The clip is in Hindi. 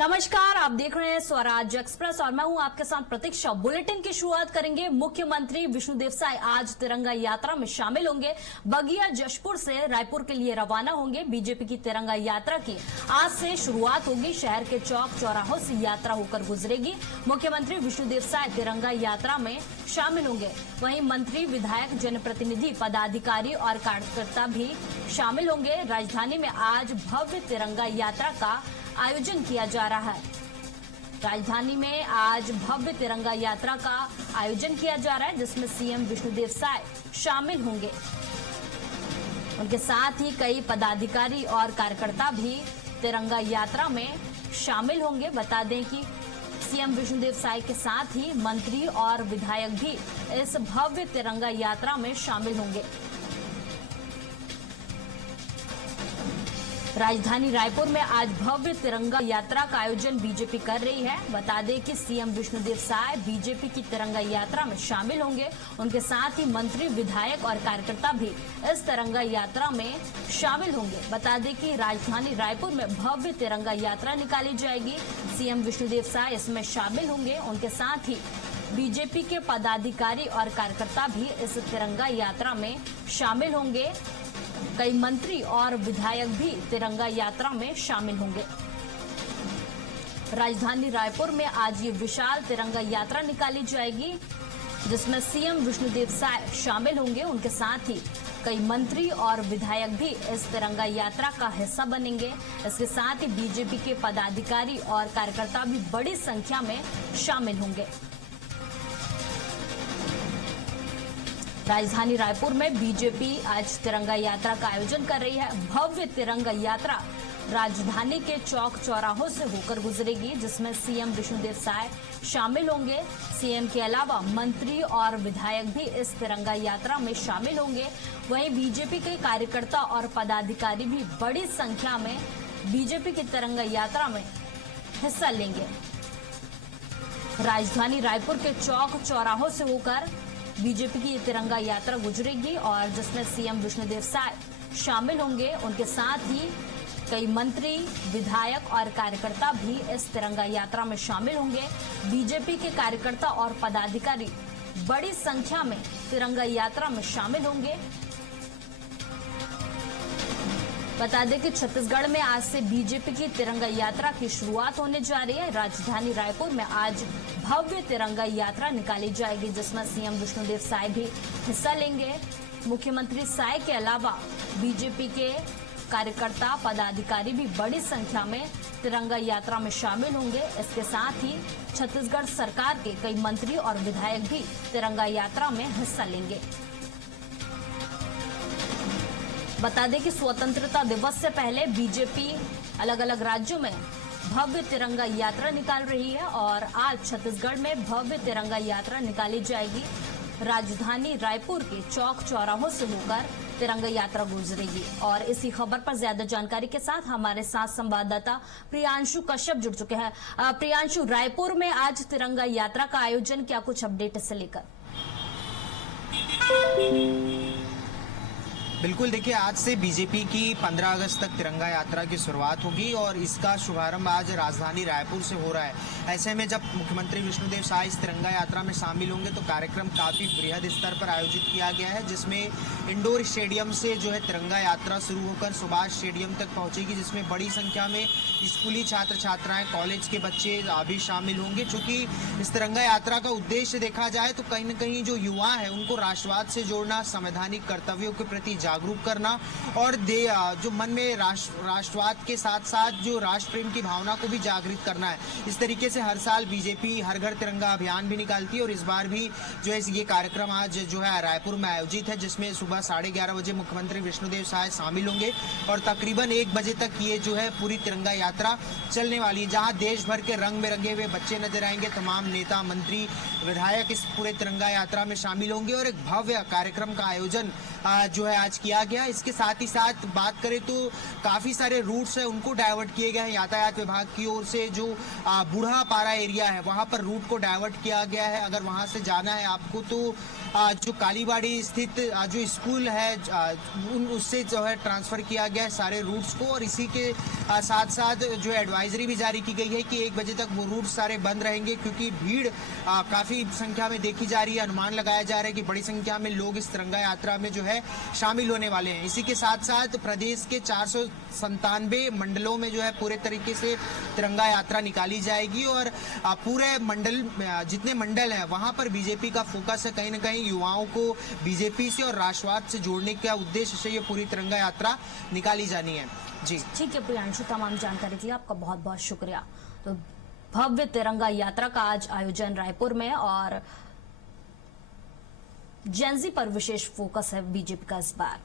नमस्कार, आप देख रहे हैं स्वराज एक्सप्रेस और मैं हूं आपके साथ प्रतीक्षा। बुलेटिन की शुरुआत करेंगे। मुख्यमंत्री विष्णुदेव साय आज तिरंगा यात्रा में शामिल होंगे। बगिया जशपुर से रायपुर के लिए रवाना होंगे। बीजेपी की तिरंगा यात्रा की आज से शुरुआत होगी। शहर के चौक चौराहों से यात्रा होकर गुजरेगी। मुख्यमंत्री विष्णुदेव साय तिरंगा यात्रा में शामिल होंगे। वहीं मंत्री, विधायक, जनप्रतिनिधि, पदाधिकारी और कार्यकर्ता भी शामिल होंगे। राजधानी में आज भव्य तिरंगा यात्रा का आयोजन किया जा रहा है। राजधानी में आज भव्य तिरंगा यात्रा का आयोजन किया जा रहा है, जिसमें सीएम विष्णुदेव साय शामिल होंगे। उनके साथ ही कई पदाधिकारी और कार्यकर्ता भी तिरंगा यात्रा में शामिल होंगे। बता दें कि सीएम विष्णुदेव साय के साथ ही मंत्री और विधायक भी इस भव्य तिरंगा यात्रा में शामिल होंगे। राजधानी रायपुर में आज भव्य तिरंगा यात्रा का आयोजन बीजेपी कर रही है। बता दें कि सीएम विष्णुदेव साय बीजेपी की तिरंगा यात्रा में शामिल होंगे। उनके साथ ही मंत्री, विधायक और कार्यकर्ता भी इस तिरंगा यात्रा में शामिल होंगे। बता दें कि राजधानी रायपुर में भव्य तिरंगा यात्रा निकाली जाएगी। सीएम विष्णुदेव साय इसमें शामिल होंगे। उनके साथ ही बीजेपी के पदाधिकारी और कार्यकर्ता भी इस तिरंगा यात्रा में शामिल होंगे। कई मंत्री और विधायक भी तिरंगा यात्रा में शामिल होंगे। राजधानी रायपुर में आज ये विशाल तिरंगा यात्रा निकाली जाएगी, जिसमें सीएम विष्णुदेव साय शामिल होंगे। उनके साथ ही कई मंत्री और विधायक भी इस तिरंगा यात्रा का हिस्सा बनेंगे। इसके साथ ही बीजेपी के पदाधिकारी और कार्यकर्ता भी बड़ी संख्या में शामिल होंगे। राजधानी रायपुर में बीजेपी आज तिरंगा यात्रा का आयोजन कर रही है। भव्य तिरंगा यात्रा राजधानी के चौक चौराहों से होकर गुजरेगी, जिसमें सीएम विष्णुदेव साय शामिल होंगे। सीएम के अलावा मंत्री और विधायक भी इस तिरंगा यात्रा में शामिल होंगे। वहीं बीजेपी के कार्यकर्ता और पदाधिकारी भी बड़ी संख्या में बीजेपी की तिरंगा यात्रा में हिस्सा लेंगे। राजधानी रायपुर के चौक चौराहों से होकर बीजेपी की तिरंगा यात्रा गुजरेगी और जिसमें सीएम विष्णुदेव साय शामिल होंगे। उनके साथ ही कई मंत्री, विधायक और कार्यकर्ता भी इस तिरंगा यात्रा में शामिल होंगे। बीजेपी के कार्यकर्ता और पदाधिकारी बड़ी संख्या में तिरंगा यात्रा में शामिल होंगे। बता दें कि छत्तीसगढ़ में आज से बीजेपी की तिरंगा यात्रा की शुरुआत होने जा रही है। राजधानी रायपुर में आज भव्य तिरंगा यात्रा निकाली जाएगी, जिसमें सीएम विष्णुदेव साय भी हिस्सा लेंगे। मुख्यमंत्री साय के अलावा बीजेपी के कार्यकर्ता, पदाधिकारी भी बड़ी संख्या में तिरंगा यात्रा में शामिल होंगे। इसके साथ ही छत्तीसगढ़ सरकार के कई मंत्री और विधायक भी तिरंगा यात्रा में हिस्सा लेंगे। बता दें कि स्वतंत्रता दिवस से पहले बीजेपी अलग अलग राज्यों में भव्य तिरंगा यात्रा निकाल रही है और आज छत्तीसगढ़ में भव्य तिरंगा यात्रा निकाली जाएगी। राजधानी रायपुर के चौक चौराहों से होकर तिरंगा यात्रा गुजरेगी। और इसी खबर पर ज्यादा जानकारी के साथ हमारे साथ संवाददाता प्रियांशु कश्यप जुड़ चुके हैं। प्रियांशु, रायपुर में आज तिरंगा यात्रा का आयोजन, क्या कुछ अपडेट इससे लेकर? बिल्कुल, देखिए, आज से बीजेपी की 15 अगस्त तक तिरंगा यात्रा की शुरुआत होगी और इसका शुभारंभ आज राजधानी रायपुर से हो रहा है। ऐसे में जब मुख्यमंत्री विष्णुदेव साय इस तिरंगा यात्रा में शामिल होंगे तो कार्यक्रम काफी बृहद स्तर पर आयोजित किया गया है, जिसमें इंडोर स्टेडियम से जो है तिरंगा यात्रा शुरू होकर सुभाष स्टेडियम तक पहुंचेगी, जिसमें बड़ी संख्या में स्कूली छात्र छात्राएं, कॉलेज के बच्चे भी शामिल होंगे। चूंकि इस तिरंगा यात्रा का उद्देश्य देखा जाए तो कहीं न कहीं जो युवा है उनको राष्ट्रवाद से जोड़ना, संवैधानिक कर्तव्यों के प्रति जागरूक करना और जो मन में राष्ट्रवाद के साथ साथ जो राष्ट्र प्रेम की भावना को भी जागृत करना है। इस तरीके से हर साल बीजेपी हर घर तिरंगा अभियान भी निकालती है और इस बार भी जो है ये कार्यक्रम आज जो है रायपुर में आयोजित है, जिसमें सुबह 11:30 बजे मुख्यमंत्री विष्णुदेव साय शामिल होंगे और तकरीबन 1 बजे तक ये जो है पूरी तिरंगा यात्रा चलने वाली है, जहां देश भर के रंग बिरंगे हुए बच्चे नजर आएंगे। तमाम नेता, मंत्री, विधायक इस पूरे तिरंगा यात्रा में शामिल होंगे और एक भव्य कार्यक्रम का आयोजन जो है आज किया गया। इसके साथ ही साथ बात करें तो काफी सारे रूट्स है उनको डाइवर्ट किए गए हैं। यातायात विभाग की ओर से जो बूढ़ा पारा एरिया है वहां पर रूट को डाइवर्ट किया गया है। अगर वहां से जाना है आपको तो जो कालीबाड़ी स्थित जो स्कूल है उससे जो है ट्रांसफर किया गया है सारे रूट्स को, और इसी के साथ साथ जो एडवाइजरी भी जारी की गई है कि 1 बजे तक वो रूट सारे बंद रहेंगे, क्योंकि भीड़ काफी संख्या में देखी जा रही है। अनुमान लगाया जा रहा है कि बड़ी संख्या में लोग इस तिरंगा यात्रा में जो है शामिल होने वाले हैं। इसी के साथ साथ प्रदेश के 497 मंडलों में जो है पूरे तरीके से तिरंगा यात्रा निकाली जाएगी, और पूरे मंडल जितने मंडल हैं वहां पर बीजेपी का फोकस है। कहीं ना कहीं युवाओं को बीजेपी से और राष्ट्रवाद से जोड़ने का उद्देश्य से ये पूरी तिरंगा यात्रा निकाली जानी है। जी ठीक है प्रियांशु, तमाम जानकारी के लिए आपका बहुत बहुत शुक्रिया। तो भव्य तिरंगा यात्रा का आज आयोजन रायपुर में, और जेनजी पर विशेष फोकस है बीजेपी का इस बार।